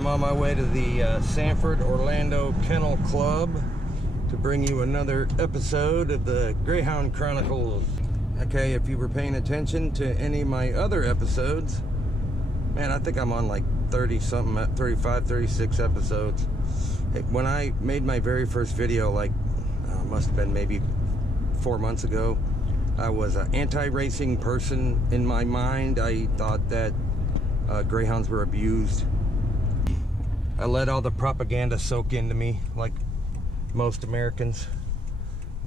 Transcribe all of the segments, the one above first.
I'm on my way to the Sanford Orlando Kennel Club to bring you another episode of the Greyhound Chronicles. Okay, if you were paying attention to any of my other episodes, man, I think I'm on like 30-something, 35, 36 episodes. When I made my very first video, like, must have been maybe 4 months ago, I was an anti-racing person in my mind. I thought that greyhounds were abused. I let all the propaganda soak into me, like most Americans,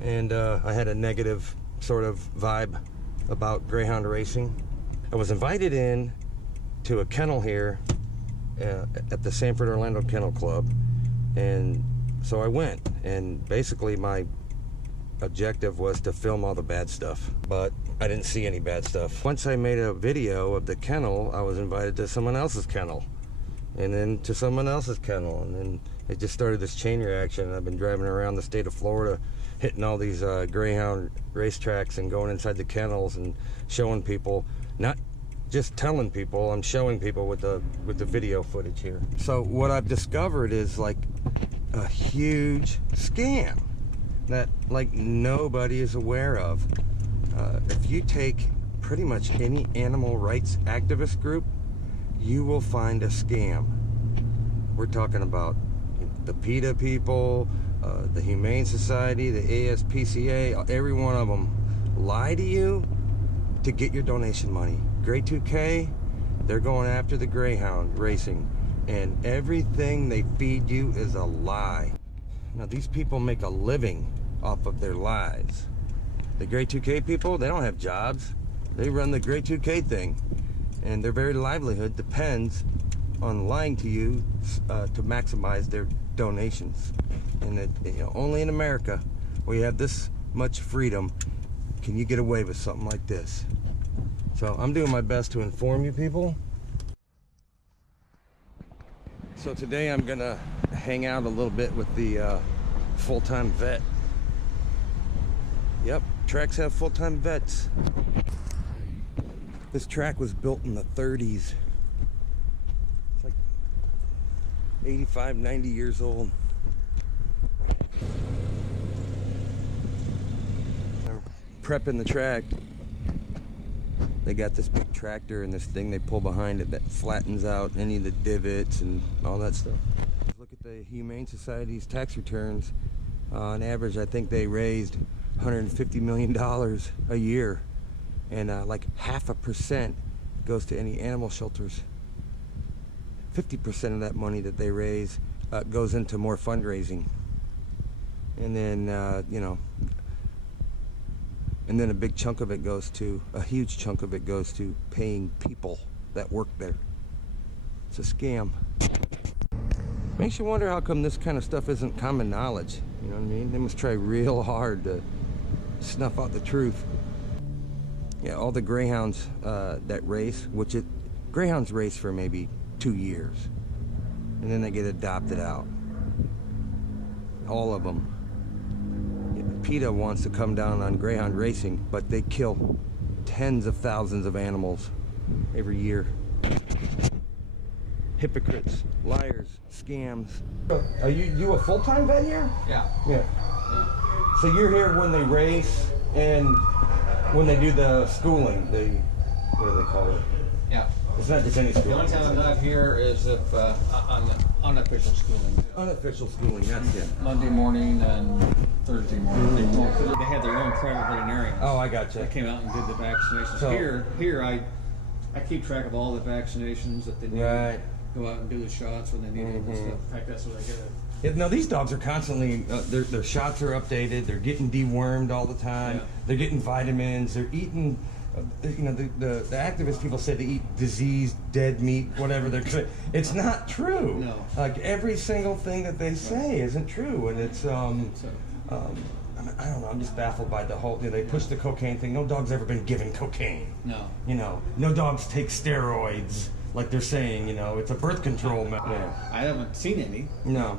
and I had a negative sort of vibe about greyhound racing. I was invited in to a kennel here at the Sanford Orlando Kennel Club, and so I went, and basically my objective was to film all the bad stuff, but I didn't see any bad stuff. Once I made a video of the kennel, I was invited to someone else's kennel, and then to someone else's kennel, and then it just started this chain reaction. I've been driving around the state of Florida, hitting all these greyhound racetracks and going inside the kennels and showing people, not just telling people, I'm showing people with the video footage here. So what I've discovered is like a huge scam that like nobody is aware of. If you take pretty much any animal rights activist group, you will find a scam. We're talking about the PETA people, the Humane Society, the ASPCA, every one of them lie to you to get your donation money. Grey 2K, they're going after the greyhound racing, and everything they feed you is a lie. Now these people make a living off of their lies. The Grey 2K people, they don't have jobs. They run the Grey 2K thing, and their very livelihood depends on lying to you to maximize their donations. And it, only in America, where you have this much freedom, can you get away with something like this. So I'm doing my best to inform you people. So today I'm gonna hang out a little bit with the full-time vet. Yep, tracks have full-time vets. This track was built in the 30s. It's like 85, 90 years old. They're prepping the track. They got this big tractor and this thing they pull behind it that flattens out any of the divots and all that stuff. Look at the Humane Society's tax returns. On average, I think they raised $150 million a year, and like 0.5% goes to any animal shelters. 50% of that money that they raise goes into more fundraising, and then and then a big chunk of it goes to, a huge chunk of it goes to paying people that work there. It's a scam. Makes you wonder how come this kind of stuff isn't common knowledge. You know what I mean? They must try real hard to snuff out the truth. Yeah, all the greyhounds that race, greyhounds race for maybe 2 years, and then they get adopted out. All of them. PETA wants to come down on greyhound racing, but they kill tens of thousands of animals every year. Hypocrites, liars, scams. Are you a full-time vet here? Yeah. Yeah. So you're here when they race and when they do the schooling, what do they call it? Yeah. It's not just any schooling. The only time I'm not here is if on the unofficial schooling. Unofficial schooling, that's it. Monday morning and Thursday morning. They had their own private veterinarians. Oh, I gotcha. That came out and did the vaccinations. So, here I keep track of all the vaccinations that they need. Right. Go out and do the shots when they need it and stuff. In fact, that's what I get. No, these dogs are constantly, their shots are updated, they're getting dewormed all the time, Yeah. They're getting vitamins, they're eating, the activist people say they eat diseased, dead meat, whatever they're, it's not true. No. Like every single thing that they say isn't true, and it's, I don't know, I'm just baffled by the whole, they push the cocaine thing. No dog's ever been given cocaine. No. No dogs take steroids. Like they're saying, it's a birth control method. Yeah. I haven't seen any. No.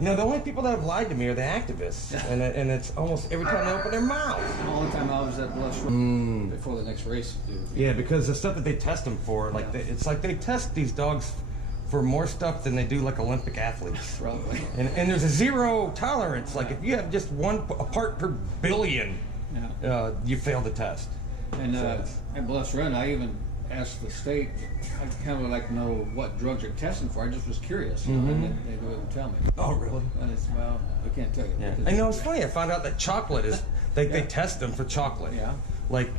No, the only people that have lied to me are the activists, and it's almost every time they open their mouth. All the time I was at Blush before the next race. Dude. Yeah, because the stuff that they test them for, like it's like they test these dogs for more stuff than they do like Olympic athletes. Probably. And there's a zero tolerance. Like if you have just a part per billion, you fail the test. And at Bluffs Run, I even asked the state, I kind of like to know what drugs you're testing for. I just was curious, you know, and they wouldn't tell me. Oh, really? And it's, well, I can't tell you. Yeah. I know, it's funny. I found out that chocolate is, they test them for chocolate. Yeah. Like,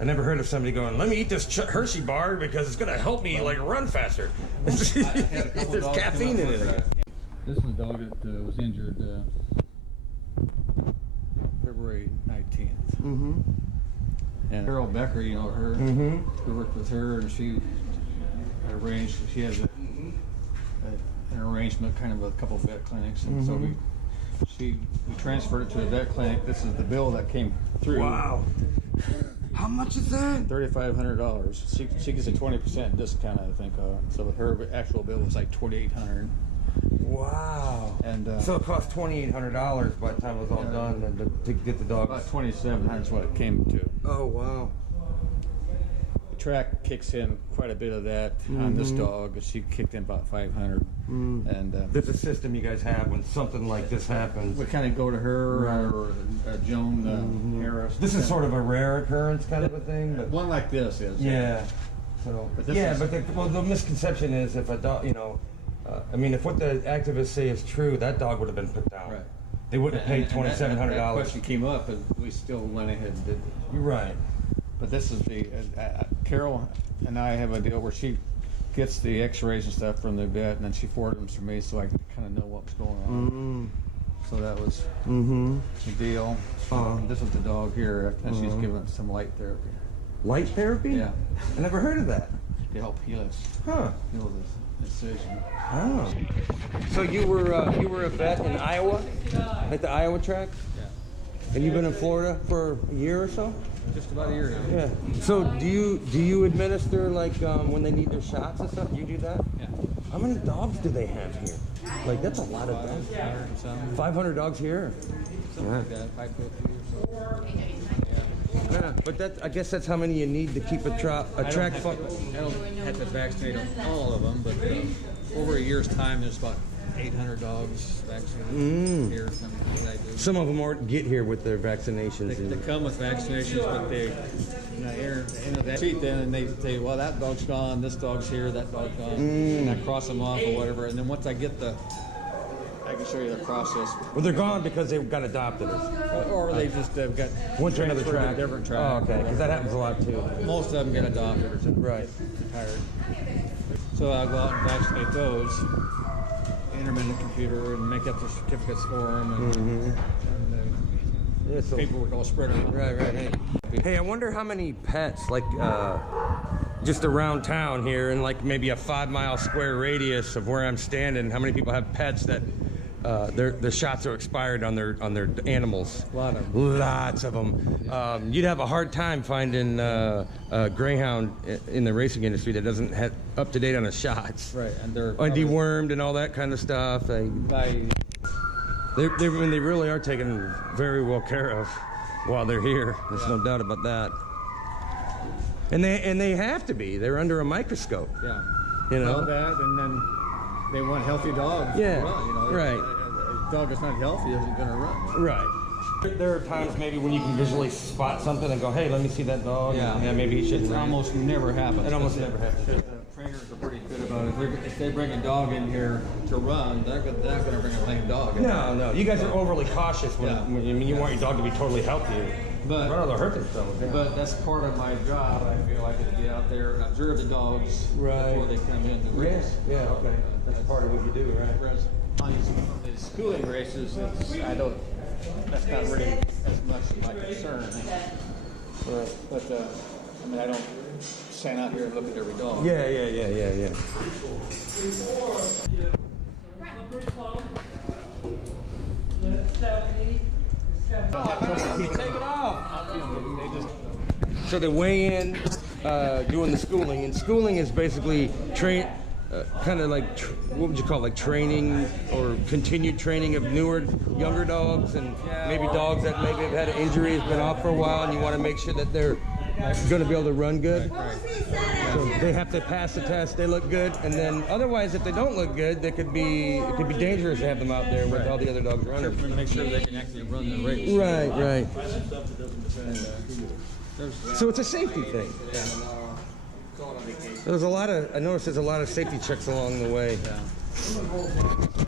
I never heard of somebody going, let me eat this Hershey bar because it's going to help me, like, run faster. There's caffeine in it. This is a dog that was injured February 19th. And Carol Becker, you know her, we worked with her, and she arranged, she has an arrangement, kind of a couple vet clinics, and so we transferred it to a vet clinic. This is the bill that came through. Wow. How much is that? $3,500. She gets a 20% discount, I think. So her actual bill was like $2,800. Wow. And so it cost $2,800 by the time it was all done to get the dog. About $2,700 is what it came to. Oh wow. The track kicks in quite a bit of that on this dog. She kicked in about $500. And there's a system you guys have when something like this happens. We kind of go to her or Joan Harris. This is sort of a rare occurrence kind of a thing. But one like this is. Yeah. So. But the misconception is if a dog, you know. I mean, if what the activists say is true, that dog would have been put down. Right. They wouldn't have paid $2,700. That question came up, and we still went ahead and did it. You're right. But this is the Carol and I have a deal where she gets the X-rays and stuff from the vet, and then she forwards them to me so I can kind of know what's going on. So that was the deal. This is the dog here, and she's giving it some light therapy. Light therapy? Yeah. I never heard of that. To help heal it. Huh. Heal this incision. Oh. So you were a vet in Iowa, at the Iowa track? Yeah. And you've been in Florida for a year or so? Just about a year now. Yeah. So do you administer like when they need their shots and stuff? Do you do that? Yeah. How many dogs do they have here? Like that's a lot of dogs. 500 dogs here. Something like that. 550 or so. Yeah, but I guess that's how many you need to keep a track. I don't have to vaccinate all of them, but over a year's time, there's about 800 dogs vaccinated here. Some of them get here with their vaccinations. They come with vaccinations, but they enter that sheet then, and they say, well, that dog's gone, this dog's here, that dog's gone, and I cross them off or whatever. And then once I get I can show you the process. Well, they're gone because they got adopted. Or they just got went to another track. Different track. Oh, okay, because that happens a lot too. Most of them get adopted or something. Right. Retired. So I'll go out and vaccinate those, enter them in the computer, and make up the certificates for them, and paperwork all spread around. Right. Hey, I wonder how many pets, like, just around town here, in like maybe a 5-mile square radius of where I'm standing, how many people have pets that their shots are expired on their animals? A lot of them. Lots of them. You'd have a hard time finding a Greyhound in the racing industry that doesn't have up to date on the shots. Right, and they're dewormed and all that kind of stuff. They really are taken very well care of while they're here. There's no doubt about that. And they have to be. They're under a microscope. Yeah. You know? All that, and then they want healthy dogs. Yeah. To run, you know? Right. A dog that's not healthy isn't going to run. Right. There are times maybe when you can visually spot something and go, hey, let me see that dog. Yeah, maybe he shouldn't. It almost never happens. It almost never happens. The trainers are pretty good about it. If they bring a dog in here to run, they're not going to bring a lame dog in. No. You guys are overly cautious when you want your dog to be totally healthy. But rather hurt themselves. Yeah. But that's part of my job. I feel like to get out there and observe the dogs before they come in to race. Yeah, okay. That's part of what you do, right? Whereas on these schooling races, that's not really as much my concern. But I mean, I don't stand out here and look at every dog. Yeah. Take it off. So they weigh in doing the schooling, and schooling is basically kind of like what would you call it, like training or continued training of younger dogs, and maybe dogs that maybe have had an injury, has been off for a while, and you want to make sure that they're going to be able to run good. Right. So they have to pass the test. They look good, and then otherwise, if they don't look good, it could be dangerous to have them out there with all the other dogs running. Make sure they can actually run the race. Right. And, So it's a safety thing. yeah. I noticed there's a lot of safety checks along the way. Yeah.